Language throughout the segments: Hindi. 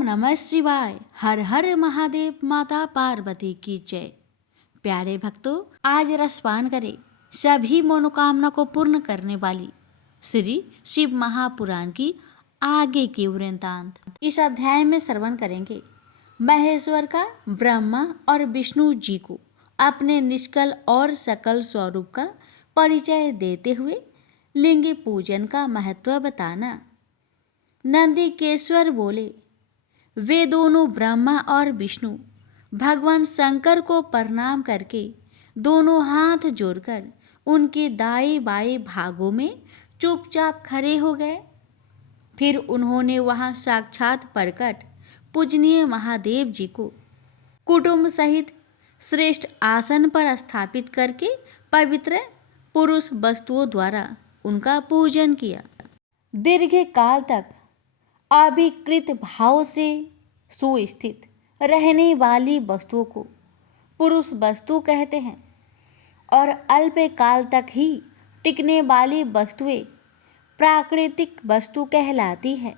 ओम नमः शिवाय। हर हर महादेव। माता पार्वती की जय। प्यारे भक्तों, आज रसपान करें सभी मनोकामना को पूर्ण करने वाली श्री शिव महापुराण की आगे की वृत्तांत। इस अध्याय में श्रवण करेंगे महेश्वर का ब्रह्मा और विष्णु जी को अपने निष्कल और सकल स्वरूप का परिचय देते हुए लिंग पूजन का महत्व बताना। नंदिकेश्वर बोले, वे दोनों ब्रह्मा और विष्णु भगवान शंकर को प्रणाम करके दोनों हाथ जोड़कर उनके दाएं बाएं भागों में चुपचाप खड़े हो गए। फिर उन्होंने वहां साक्षात प्रकट पूजनीय महादेव जी को कुटुंब सहित श्रेष्ठ आसन पर स्थापित करके पवित्र पुरुष वस्तुओं द्वारा उनका पूजन किया। दीर्घ काल तक अविकृत भाव से सुस्थित रहने वाली वस्तुओं को पुरुष वस्तु कहते हैं और अल्प काल तक ही टिकने वाली वस्तुएं प्राकृतिक वस्तु कहलाती है।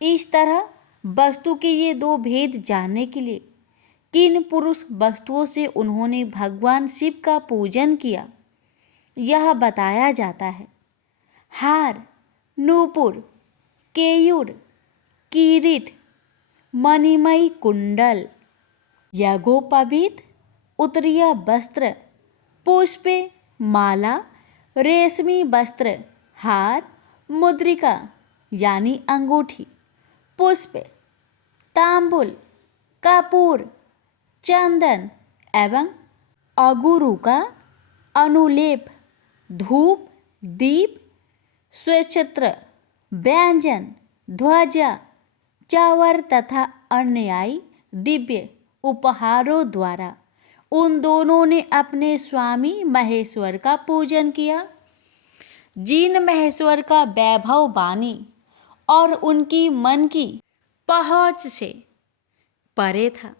इस तरह वस्तु के ये दो भेद जानने के लिए किन पुरुष वस्तुओं से उन्होंने भगवान शिव का पूजन किया, यह बताया जाता है। हार, नूपुर, केयूर, किरीट, मणिमयी कुंडल, यज्ञोपवीत, उत्तरीय वस्त्र, पुष्प, माला, रेशमी वस्त्र, हार, मुद्रिका यानी अंगूठी, पुष्प, तांबुल, कपूर, चंदन एवं अगुरु का अनुलेप, धूप, दीप, स्वच्छत्र, व्यंजन, ध्वजा, चावर तथा अन्यायी दिव्य उपहारों द्वारा उन दोनों ने अपने स्वामी महेश्वर का पूजन किया, जिन महेश्वर का वैभव वाणी और उनकी मन की पहुंच से परे था,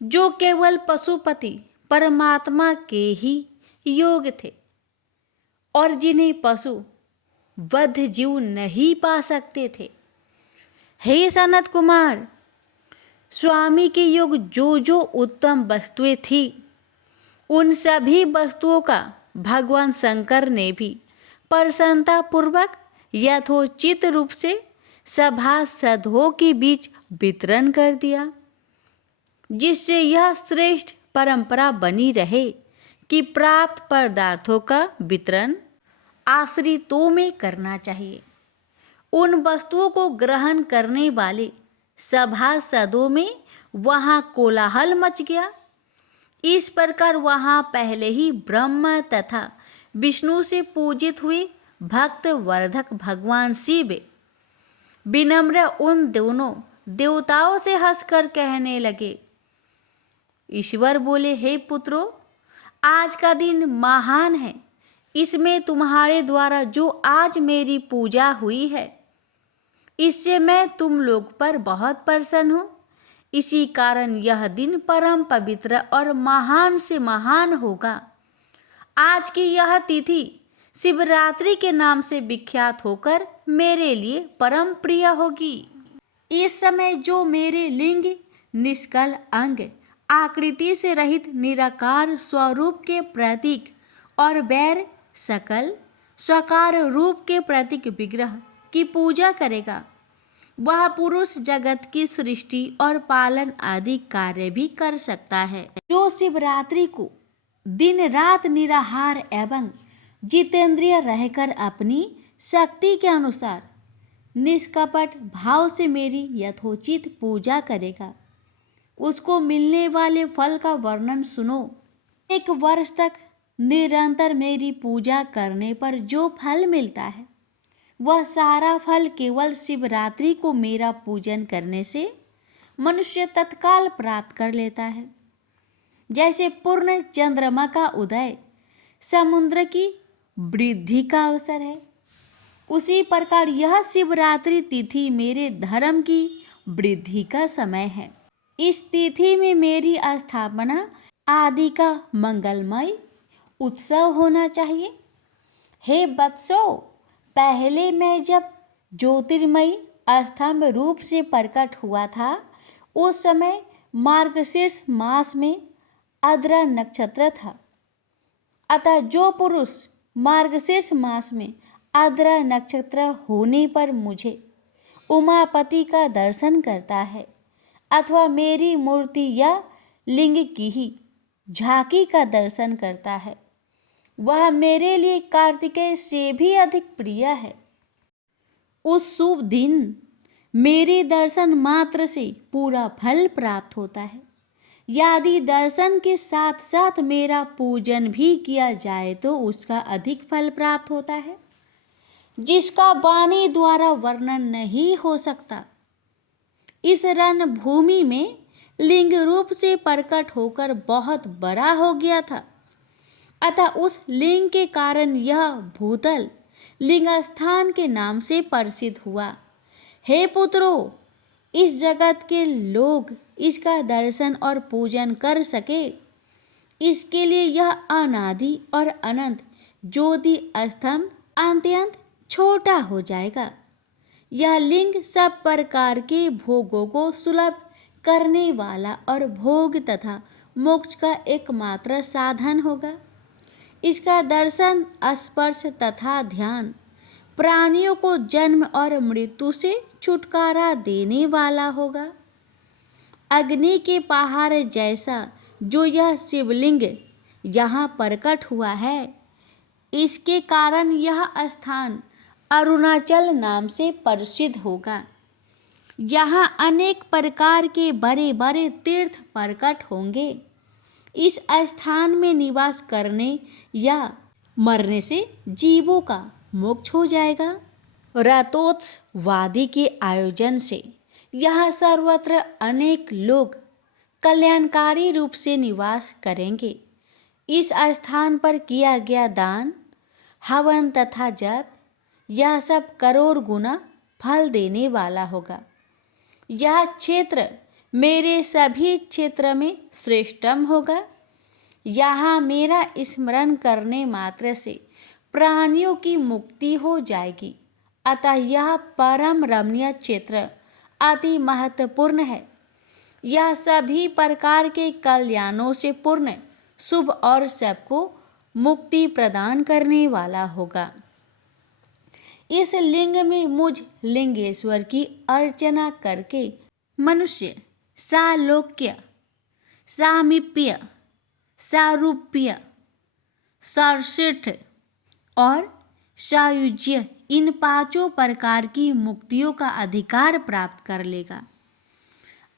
जो केवल पशुपति परमात्मा के ही योग थे और जिन्हें पशु बद्ध जीव नहीं पा सकते थे। हे सनत कुमार, स्वामी के योग जो उत्तम वस्तुएं थी, उन सभी वस्तुओं का भगवान शंकर ने भी प्रसन्नता पूर्वक यथोचित रूप से सभासदों के बीच वितरण कर दिया, जिससे यह श्रेष्ठ परंपरा बनी रहे कि प्राप्त पदार्थों का वितरण आश्रितों में करना चाहिए। उन वस्तुओं को ग्रहण करने वाले सभासदों में वहां कोलाहल मच गया। इस प्रकार वहां पहले ही ब्रह्मा तथा विष्णु से पूजित हुए भक्त वर्धक भगवान शिव विनम्र उन दोनों देवताओं से हंसकर कहने लगे। ईश्वर बोले, हे पुत्रों, आज का दिन महान है। इसमें तुम्हारे द्वारा जो आज मेरी पूजा हुई है, इससे मैं तुम लोग पर बहुत प्रसन्न हूँ। इसी कारण यह दिन परम पवित्र और महान से महान होगा। आज की यह तिथि शिवरात्रि के नाम से विख्यात होकर मेरे लिए परम प्रिय होगी। इस समय जो मेरे लिंग, निष्कल अंग, आकृति से रहित निराकार स्वरूप के प्रतीक और बैर सकल साकार रूप के प्रतीक विग्रह की पूजा करेगा, वह पुरुष जगत की सृष्टि और पालन आदि कार्य भी कर सकता है। जो शिवरात्रि को दिन रात निराहार एवं जितेंद्रिय रहकर अपनी शक्ति के अनुसार निष्कपट भाव से मेरी यथोचित पूजा करेगा, उसको मिलने वाले फल का वर्णन सुनो। 1 वर्ष तक निरंतर मेरी पूजा करने पर जो फल मिलता है, वह सारा फल केवल शिवरात्रि को मेरा पूजन करने से मनुष्य तत्काल प्राप्त कर लेता है। जैसे पूर्ण चंद्रमा का उदय समुद्र की वृद्धि का अवसर है, उसी प्रकार यह शिवरात्रि तिथि मेरे धर्म की वृद्धि का समय है। इस तिथि में मेरी स्थापना आदि का मंगलमय उत्सव होना चाहिए। हे वत्सो, पहले मैं जब ज्योतिर्मयी स्तंभ रूप से प्रकट हुआ था, उस समय मार्गशीर्ष मास में आर्द्रा नक्षत्र था। अतः जो पुरुष मार्गशीर्ष मास में आर्द्रा नक्षत्र होने पर मुझे उमापति का दर्शन करता है अथवा मेरी मूर्ति या लिंग की ही झांकी का दर्शन करता है, वह मेरे लिए कार्तिकेय से भी अधिक प्रिय है। उस शुभ दिन मेरे दर्शन मात्र से पूरा फल प्राप्त होता है। यदि दर्शन के साथ साथ मेरा पूजन भी किया जाए तो उसका अधिक फल प्राप्त होता है, जिसका वाणी द्वारा वर्णन नहीं हो सकता। इस रणभूमि में लिंग रूप से प्रकट होकर बहुत बड़ा हो गया था, अतः उस लिंग के कारण यह भूतल लिंग स्थान के नाम से प्रसिद्ध हुआ। हे पुत्रों, इस जगत के लोग इसका दर्शन और पूजन कर सके, इसके लिए यह अनादि और अनंत ज्योति स्तंभ अत्यंत छोटा हो जाएगा। यह लिंग सब प्रकार के भोगों को सुलभ करने वाला और भोग तथा मोक्ष का एकमात्र साधन होगा। इसका दर्शन, स्पर्श तथा ध्यान प्राणियों को जन्म और मृत्यु से छुटकारा देने वाला होगा। अग्नि के पहाड़ जैसा जो यह शिवलिंग यहाँ प्रकट हुआ है, इसके कारण यह स्थान अरुणाचल नाम से प्रसिद्ध होगा। यहाँ अनेक प्रकार के बड़े बड़े तीर्थ प्रकट होंगे। इस स्थान में निवास करने या मरने से जीवों का मोक्ष हो जाएगा। रथोत्सवादि के आयोजन से यहाँ सर्वत्र अनेक लोग कल्याणकारी रूप से निवास करेंगे। इस स्थान पर किया गया दान, हवन तथा जप, यह सब करोड़ गुना फल देने वाला होगा। यह क्षेत्र मेरे सभी क्षेत्र में श्रेष्ठतम होगा। यहाँ मेरा स्मरण करने मात्र से प्राणियों की मुक्ति हो जाएगी। अतः यह परम रमणीय क्षेत्र अति महत्वपूर्ण है। यह सभी प्रकार के कल्याणों से पूर्ण, शुभ और सबको मुक्ति प्रदान करने वाला होगा। इस लिंग में मुझ लिंगेश्वर की अर्चना करके मनुष्य सालोक्य, सामीप्य, सारूप्य, सार्षिठ और सायुज्य इन पांचों प्रकार की मुक्तियों का अधिकार प्राप्त कर लेगा।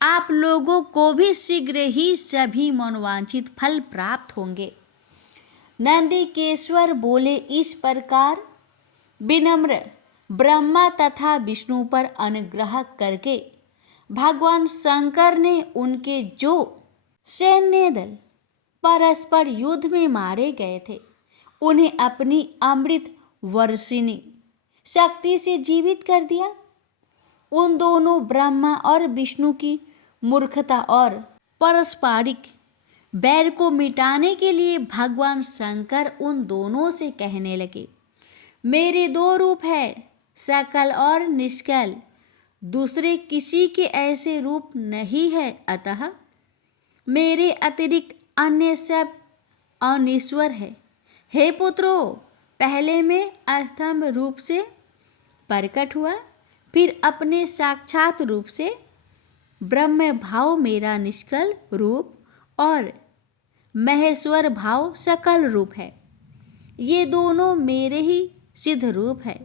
आप लोगों को भी शीघ्र ही सभी मनोवांछित फल प्राप्त होंगे। नंदिकेश्वर बोले, इस प्रकार विनम्र ब्रह्मा तथा विष्णु पर अनुग्रह करके भगवान शंकर ने उनके जो सैन्य दल परस्पर युद्ध में मारे गए थे, उन्हें अपनी अमृत वर्षिणी शक्ति से जीवित कर दिया। उन दोनों ब्रह्मा और विष्णु की मूर्खता और पारस्परिक बैर को मिटाने के लिए भगवान शंकर उन दोनों से कहने लगे, मेरे दो रूप है, सकल और निष्कल, दूसरे किसी के ऐसे रूप नहीं है। अतः मेरे अतिरिक्त अन्य सब अनिश्वर है। हे पुत्रों, पहले मैं स्तंभ रूप से प्रकट हुआ, फिर अपने साक्षात रूप से ब्रह्म भाव मेरा निष्कल रूप और महेश्वर भाव सकल रूप है। ये दोनों मेरे ही सिद्ध रूप है,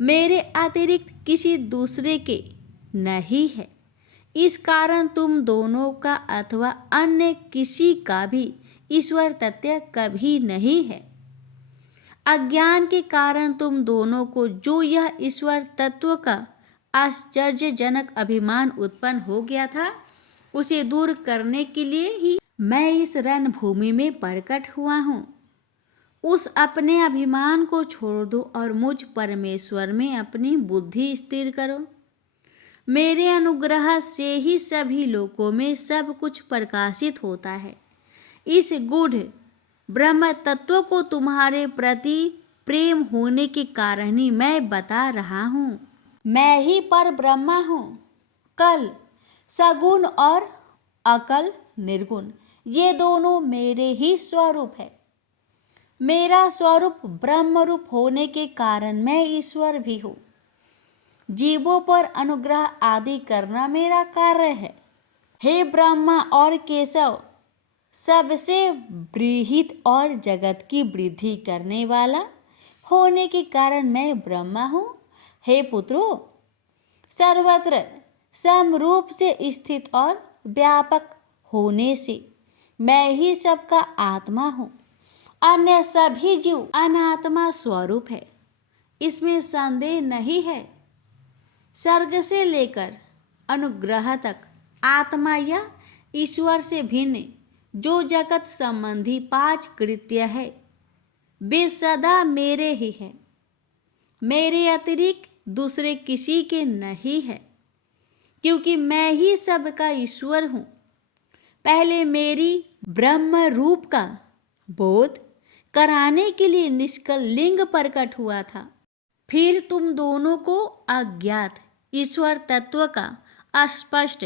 मेरे अतिरिक्त किसी दूसरे के नहीं है। इस कारण तुम दोनों का अथवा अन्य किसी का भी ईश्वर तत्व कभी नहीं है। अज्ञान के कारण तुम दोनों को जो यह ईश्वर तत्व का आश्चर्यजनक अभिमान उत्पन्न हो गया था, उसे दूर करने के लिए ही मैं इस रणभूमि में प्रकट हुआ हूँ। उस अपने अभिमान को छोड़ दो और मुझ परमेश्वर में अपनी बुद्धि स्थिर करो। मेरे अनुग्रह से ही सभी लोकों में सब कुछ प्रकाशित होता है। इस गूढ़ ब्रह्म तत्व को तुम्हारे प्रति प्रेम होने के कारण ही मैं बता रहा हूँ। मैं ही पर ब्रह्मा हूँ। कल सगुण और अकल निर्गुण, ये दोनों मेरे ही स्वरूप है। मेरा स्वरूप ब्रह्म रूप होने के कारण मैं ईश्वर भी हूँ। जीवों पर अनुग्रह आदि करना मेरा कार्य है। हे ब्रह्मा और केशव, सबसे बृहत् और जगत की वृद्धि करने वाला होने के कारण मैं ब्रह्मा हूँ। हे पुत्रों, सर्वत्र समरूप से स्थित और व्यापक होने से मैं ही सबका आत्मा हूँ। अन्य सभी जीव अनात्मा स्वरूप है, इसमें संदेह नहीं है। सर्ग से लेकर अनुग्रह तक आत्मा या ईश्वर से भिन्न जो जगत संबंधी 5 कृत्य है, वे सदा मेरे ही है। मेरे अतिरिक्त दूसरे किसी के नहीं है, क्योंकि मैं ही सबका ईश्वर हूँ। पहले मेरी ब्रह्म रूप का बोध कराने के लिए निष्कल लिंग प्रकट हुआ था। फिर तुम दोनों को अज्ञात ईश्वर तत्व का स्पष्ट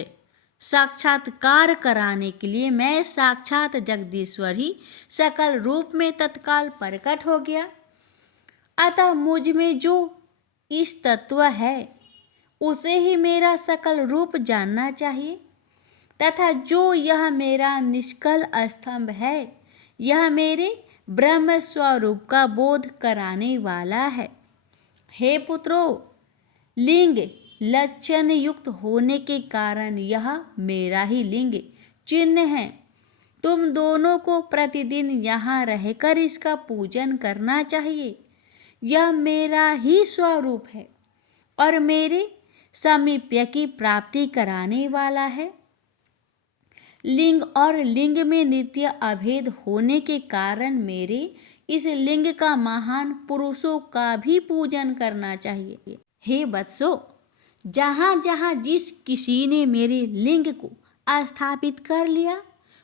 साक्षात्कार कराने के लिए मैं साक्षात जगदीश्वर ही सकल रूप में तत्काल प्रकट हो गया। अतः मुझ में जो इस तत्व है उसे ही मेरा सकल रूप जानना चाहिए, तथा जो यह मेरा निष्कल स्तंभ है, यह मेरे ब्रह्म स्वरूप का बोध कराने वाला है। हे पुत्रों, लिंग लक्षण युक्त होने के कारण यह मेरा ही लिंग चिन्ह है। तुम दोनों को प्रतिदिन यहाँ रहकर इसका पूजन करना चाहिए। यह मेरा ही स्वरूप है और मेरे सामीप्य की प्राप्ति कराने वाला है। लिंग और लिंग में नित्य अभेद होने के कारण मेरे इस लिंग का महान पुरुषों का भी पूजन करना चाहिए। हे वत्सो, जहाँ जहाँ जिस किसी ने मेरे लिंग को स्थापित कर लिया,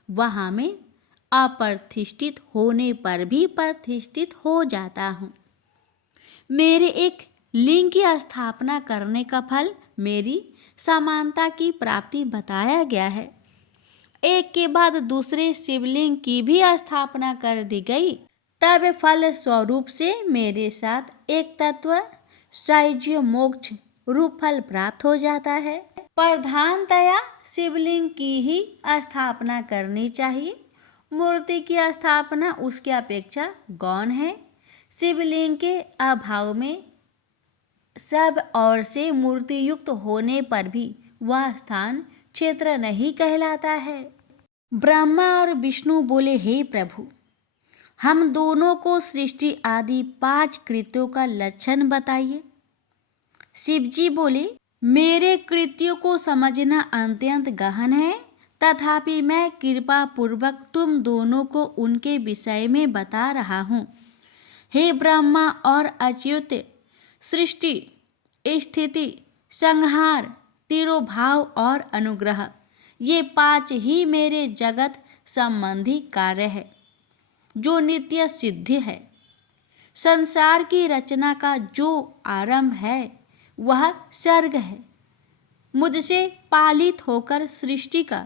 वहाँ मैं अप्रतिष्ठित होने पर भी प्रतिष्ठित हो जाता हूँ। मेरे एक लिंग की स्थापना करने का फल मेरी समानता की प्राप्ति बताया गया है। एक के बाद दूसरे शिवलिंग की भी स्थापना कर दी गई, तब फल स्वरूप से मेरे साथ एक तत्व सायुज्य मोक्ष रूप फल प्राप्त हो जाता है। प्रधानतया शिवलिंग की ही स्थापना करनी चाहिए। मूर्ति की स्थापना उसकी अपेक्षा गौण है। शिवलिंग के अभाव में सब ओर से मूर्ति युक्त होने पर भी वह स्थान क्षेत्र नहीं कहलाता है। ब्रह्मा और विष्णु बोले, हे प्रभु, हम दोनों को सृष्टि आदि 5 कृत्यों का लक्षण बताइए। शिवजी बोले, मेरे कृत्यों को समझना अत्यंत गहन है, तथापि मैं कृपा पूर्वक तुम दोनों को उनके विषय में बता रहा हूँ। हे ब्रह्मा और अच्युत, सृष्टि, स्थिति, संहार, तिरोभाव और अनुग्रह, ये 5 ही मेरे जगत संबंधी कार्य है जो नित्य सिद्ध है। संसार की रचना का जो आरंभ है वह सर्ग है। मुझसे पालित होकर सृष्टि का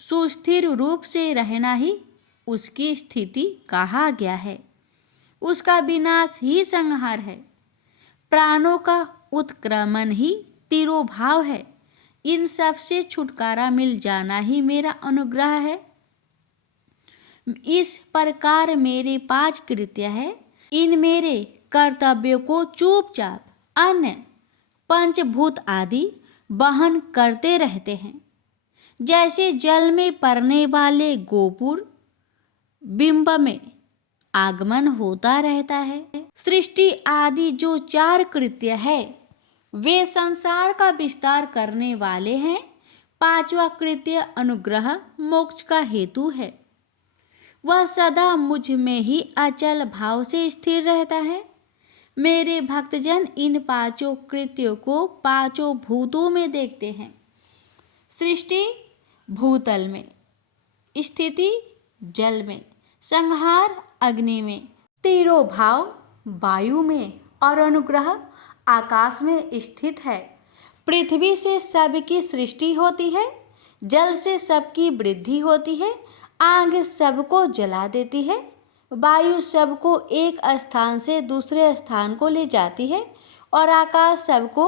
सुस्थिर रूप से रहना ही उसकी स्थिति कहा गया है। उसका विनाश ही संहार है। प्राणों का उत्क्रमण ही तिरोभाव है। इन सब से छुटकारा मिल जाना ही मेरा अनुग्रह है। इस प्रकार मेरे 5 कृत्य है। इन मेरे कर्तव्यों को चुपचाप अन्य पंचभूत आदि वहन करते रहते हैं। जैसे जल में पड़ने वाले गोपुर बिंब में आगमन होता रहता है। सृष्टि आदि जो 4 कृत्य है वे संसार का विस्तार करने वाले हैं। 5वां कृत्य अनुग्रह मोक्ष का हेतु है। वह सदा मुझ में ही अचल भाव से स्थिर रहता है। मेरे भक्तजन इन 5 कृत्यों को 5 भूतों में देखते हैं। सृष्टि भूतल में, स्थिति जल में, संहार अग्नि में, तिरोभाव वायु में और अनुग्रह आकाश में स्थित है। पृथ्वी से सबकी सृष्टि होती है, जल से सबकी वृद्धि होती है, आग सबको जला देती है, वायु सबको एक स्थान से दूसरे स्थान को ले जाती है और आकाश सबको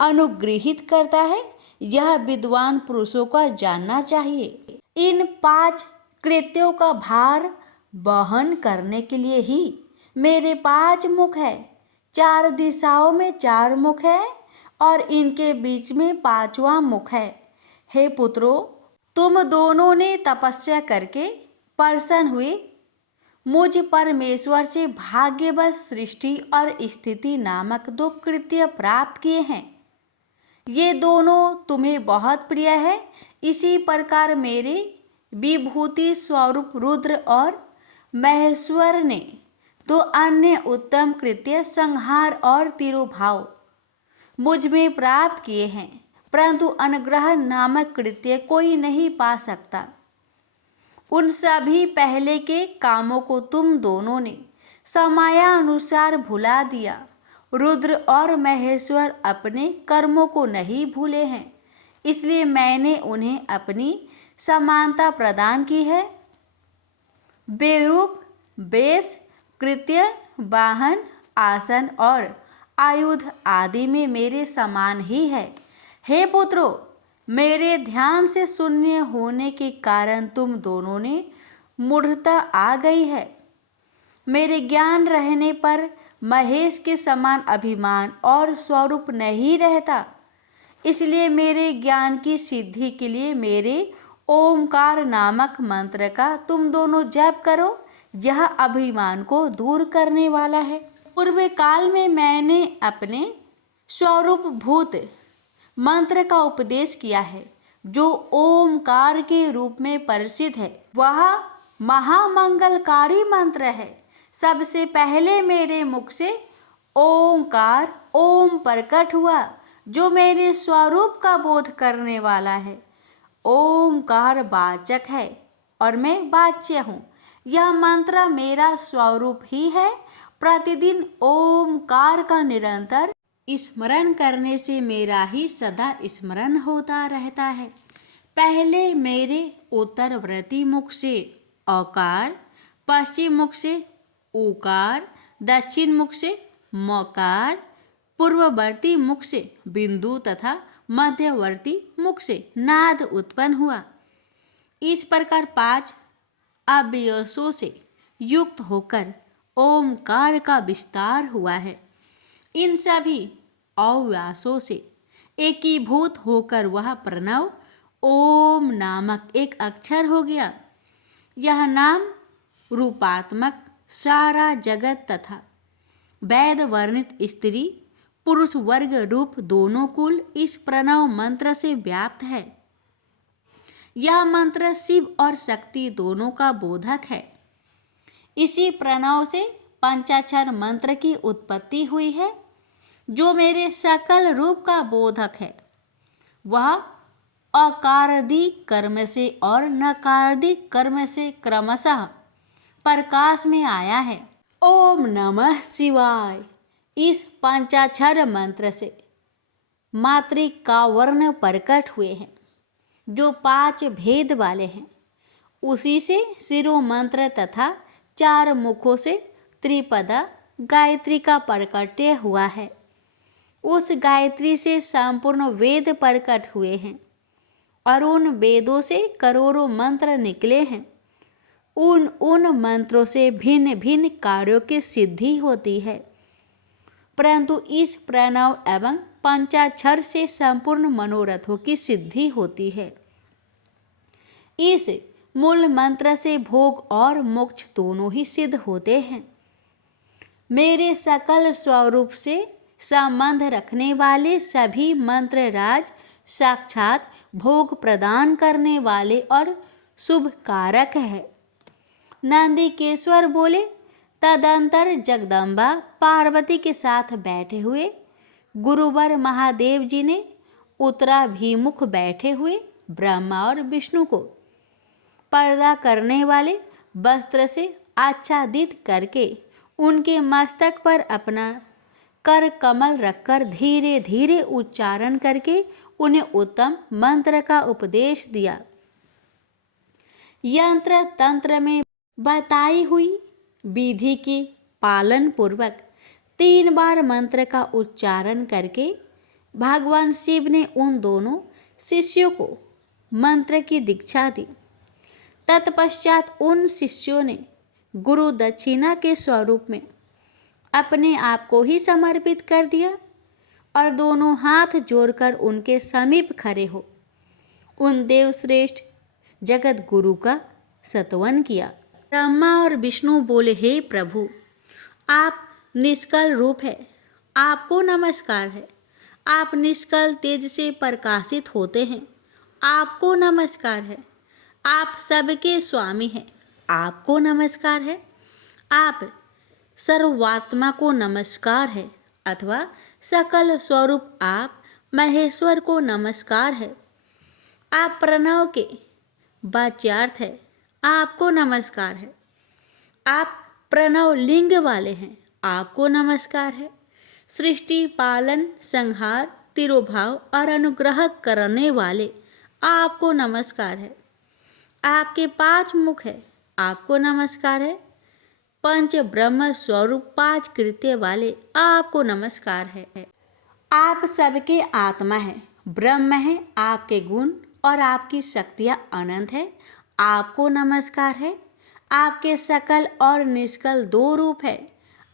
अनुग्रहित करता है। यह विद्वान पुरुषों का जानना चाहिए। इन 5 कृत्यों का भार वहन करने के लिए ही मेरे 5 मुख है। 4 दिशाओं में 4 मुख है और इनके बीच में 5वां मुख है। हे पुत्रों, तुम दोनों ने तपस्या करके प्रसन्न हुए मुझ परमेश्वर से भाग्यवश सृष्टि और स्थिति नामक 2 कृत्य प्राप्त किए हैं। ये दोनों तुम्हें बहुत प्रिय है। इसी प्रकार मेरे विभूति स्वरूप रुद्र और महेश्वर ने 2 अन्य उत्तम कृत्य संहार और तिरोभाव मुझ में प्राप्त किए हैं, परंतु अनुग्रह नामक कृत्य कोई नहीं पा सकता। उन सभी पहले के कामों को तुम दोनों ने समयानुसार भुला दिया। रुद्र और महेश्वर अपने कर्मों को नहीं भूले हैं, इसलिए मैंने उन्हें अपनी समानता प्रदान की है। बेरूप, वेश, कृत्य, वाहन, आसन और आयुध आदि में मेरे समान ही है। हे पुत्रों, मेरे ध्यान से शून्य होने के कारण तुम दोनों ने मूढ़ता आ गई है। मेरे ज्ञान रहने पर महेश के समान अभिमान और स्वरूप नहीं रहता, इसलिए मेरे ज्ञान की सिद्धि के लिए मेरे ओमकार नामक मंत्र का तुम दोनों जप करो। यह अभिमान को दूर करने वाला है। पूर्व काल में मैंने अपने स्वरूप भूत मंत्र का उपदेश किया है, जो ओमकार के रूप में प्रसिद्ध है। वह महामंगलकारी मंत्र है। सबसे पहले मेरे मुख से ओंकार ओम प्रकट हुआ, जो मेरे स्वरूप का बोध करने वाला है। ओंकार वाचक है और मैं वाच्य हूँ। यह मंत्र मेरा स्वरूप ही है। प्रतिदिन ओमकार का निरंतर स्मरण करने से मेरा ही सदा स्मरण होता रहता है। पहले मेरे उत्तरवर्ती मुख से औकार, पश्चिम मुख से ऊकार, दक्षिण मुख से मकार, पूर्ववर्ती मुख से बिंदु तथा मध्यवर्ती मुख से नाद उत्पन्न हुआ। इस प्रकार 5 अव्ययों से युक्त होकर ओमकार का विस्तार हुआ है। इन सभी अव्यासों से एकीभूत होकर वह प्रणव ओम नामक एक अक्षर हो गया। यह नाम रूपात्मक सारा जगत तथा वेद वर्णित स्त्री पुरुष वर्ग रूप दोनों कुल इस प्रणव मंत्र से व्याप्त है। यह मंत्र शिव और शक्ति दोनों का बोधक है। इसी प्रणव से पंचाक्षर मंत्र की उत्पत्ति हुई है, जो मेरे सकल रूप का बोधक है। वह अकारादि कर्म से और नकारादि कर्म से क्रमशः प्रकाश में आया है। ओम नमः शिवाय इस पंचाक्षर मंत्र से मातृका वर्ण प्रकट हुए हैं, जो 5 भेद वाले हैं। उसी से शिरो मंत्र तथा 4 मुखों से त्रिपदा गायत्री का प्रकट्य हुआ है। उस गायत्री से संपूर्ण वेद प्रकट हुए हैं और उन वेदों से करोड़ों मंत्र निकले हैं। उन मंत्रों से भिन्न भिन्न कार्यों की सिद्धि होती है, परंतु इस प्रणव एवं पंचाक्षर से संपूर्ण मनोरथों की सिद्धि होती है। इस मूल मंत्र से भोग और मोक्ष दोनों ही सिद्ध होते हैं। मेरे सकल स्वरूप से संबंध रखने वाले सभी मंत्र राज साक्षात भोग प्रदान करने वाले और शुभ कारक है। नंदिकेश्वर बोले, तदंतर जगदम्बा पार्वती के साथ बैठे हुए गुरुवर महादेव जी ने उत्तराभिमुख बैठे हुए ब्रह्मा और विष्णु को पर्दा करने वाले वस्त्र से आच्छादित करके उनके मस्तक पर अपना कर कमल रखकर धीरे धीरे उच्चारण करके उन्हें उत्तम मंत्र का उपदेश दिया। यंत्र तंत्र में बताई हुई विधि के पालन पूर्वक 3 बार मंत्र का उच्चारण करके भगवान शिव ने उन दोनों शिष्यों को मंत्र की दीक्षा दी। तत्पश्चात उन शिष्यों ने गुरु दक्षिणा के स्वरूप में अपने आप को ही समर्पित कर दिया और दोनों हाथ जोड़कर उनके समीप खड़े हो उन देवश्रेष्ठ जगत गुरु का स्तवन किया। ब्रह्मा और विष्णु बोले, हे प्रभु, आप निष्कल रूप है, आपको नमस्कार है। आप निष्कल तेज से प्रकाशित होते हैं, आपको नमस्कार है। आप सबके स्वामी हैं, आपको नमस्कार है। आप सर्वात्मा को नमस्कार है अथवा सकल स्वरूप आप महेश्वर को नमस्कार है। आप प्रणव के वाच्यार्थ है, आपको नमस्कार है। आप प्रणव लिंग वाले हैं, आपको नमस्कार है। सृष्टि पालन संहार तिरोभाव और अनुग्रह करने वाले आपको नमस्कार है। आपके 5 मुख है, आपको नमस्कार है। पंच ब्रह्म स्वरूप 5 कृत्य वाले आपको नमस्कार है। आप सबके आत्मा है, ब्रह्म है। आपके गुण और आपकी शक्तियाँ अनंत है, आपको नमस्कार है। आपके सकल और निष्कल 2 रूप है।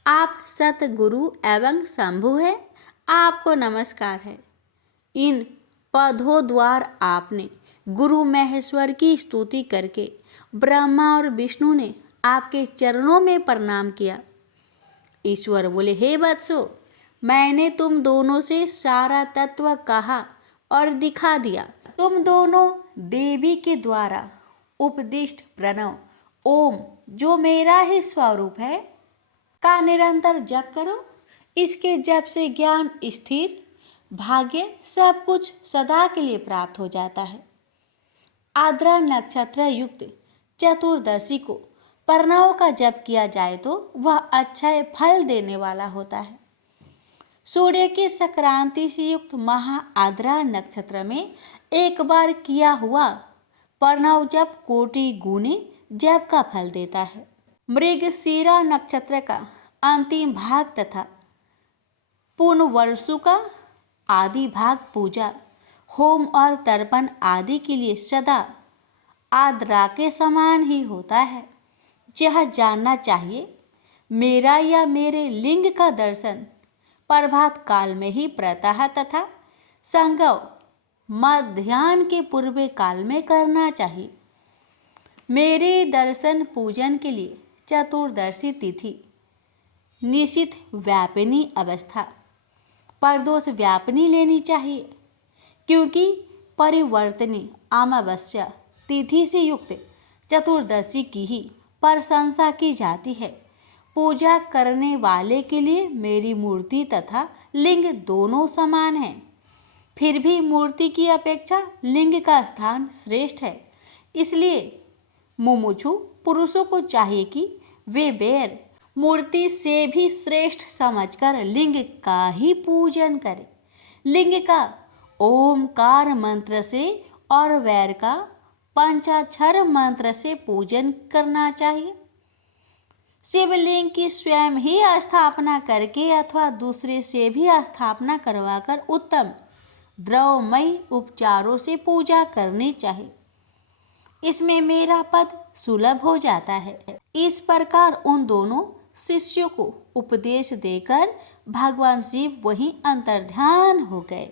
आप सतगुरु एवं शंभु है, आपको नमस्कार है। इन पदों द्वारा आपने गुरु महेश्वर की स्तुति करके ब्रह्मा और विष्णु ने आपके चरणों में प्रणाम किया। ईश्वर बोले, हे वत्सो, मैंने तुम दोनों से सारा तत्व कहा और दिखा दिया। तुम दोनों देवी के द्वारा उपदिष्ट प्रणव ओम, जो मेरा ही स्वरूप है, का निरंतर जप करो। इसके जप से ज्ञान, स्थिर भाग्य सब कुछ सदा के लिए प्राप्त हो जाता है। आद्रा नक्षत्र युक्त चतुर्दशी को प्रणव का जप किया जाए तो वह अक्षय फल देने वाला होता है। सूर्य की संक्रांति से युक्त महा आद्रा नक्षत्र में एक बार किया हुआ प्रणव जप कोटि गुने जप का फल देता है। मृगशिरा नक्षत्र का अंतिम भाग तथा पुनर्वसु का आदि भाग पूजा, होम और तर्पण आदि के लिए सदा आद्रा के समान ही होता है। यह जानना चाहिए, मेरा या मेरे लिंग का दर्शन प्रभात काल में ही प्रातः तथा संगव मध्याह्न के पूर्व काल में करना चाहिए। मेरे दर्शन पूजन के लिए चतुर्दशी तिथि, निशित व्यापिनी अवस्था, प्रदोष व्यापिनी लेनी चाहिए, क्योंकि परिवर्तनी अमावस्या तिथि से युक्त चतुर्दशी की ही प्रशंसा की जाती है। पूजा करने वाले के लिए मेरी मूर्ति तथा लिंग दोनों समान हैं। फिर भी मूर्ति की अपेक्षा लिंग का स्थान श्रेष्ठ है। इसलिए मुमुक्षु पुरुषों को चाहिए कि वे बेर मूर्ति से भी श्रेष्ठ समझकर लिंग का ही पूजन करें। लिंग का ओमकार मंत्र से और वैर का पंचाक्षर मंत्र से पूजन करना चाहिए। शिवलिंग की स्वयं ही स्थापना करके अथवा दूसरे से भी स्थापना करवाकर उत्तम द्रवमयी उपचारों से पूजा करनी चाहिए। इसमें मेरा पद सुलभ हो जाता है। इस प्रकार उन दोनों शिष्यों को उपदेश देकर भगवान शिव वहीं अंतर्ध्यान हो गए।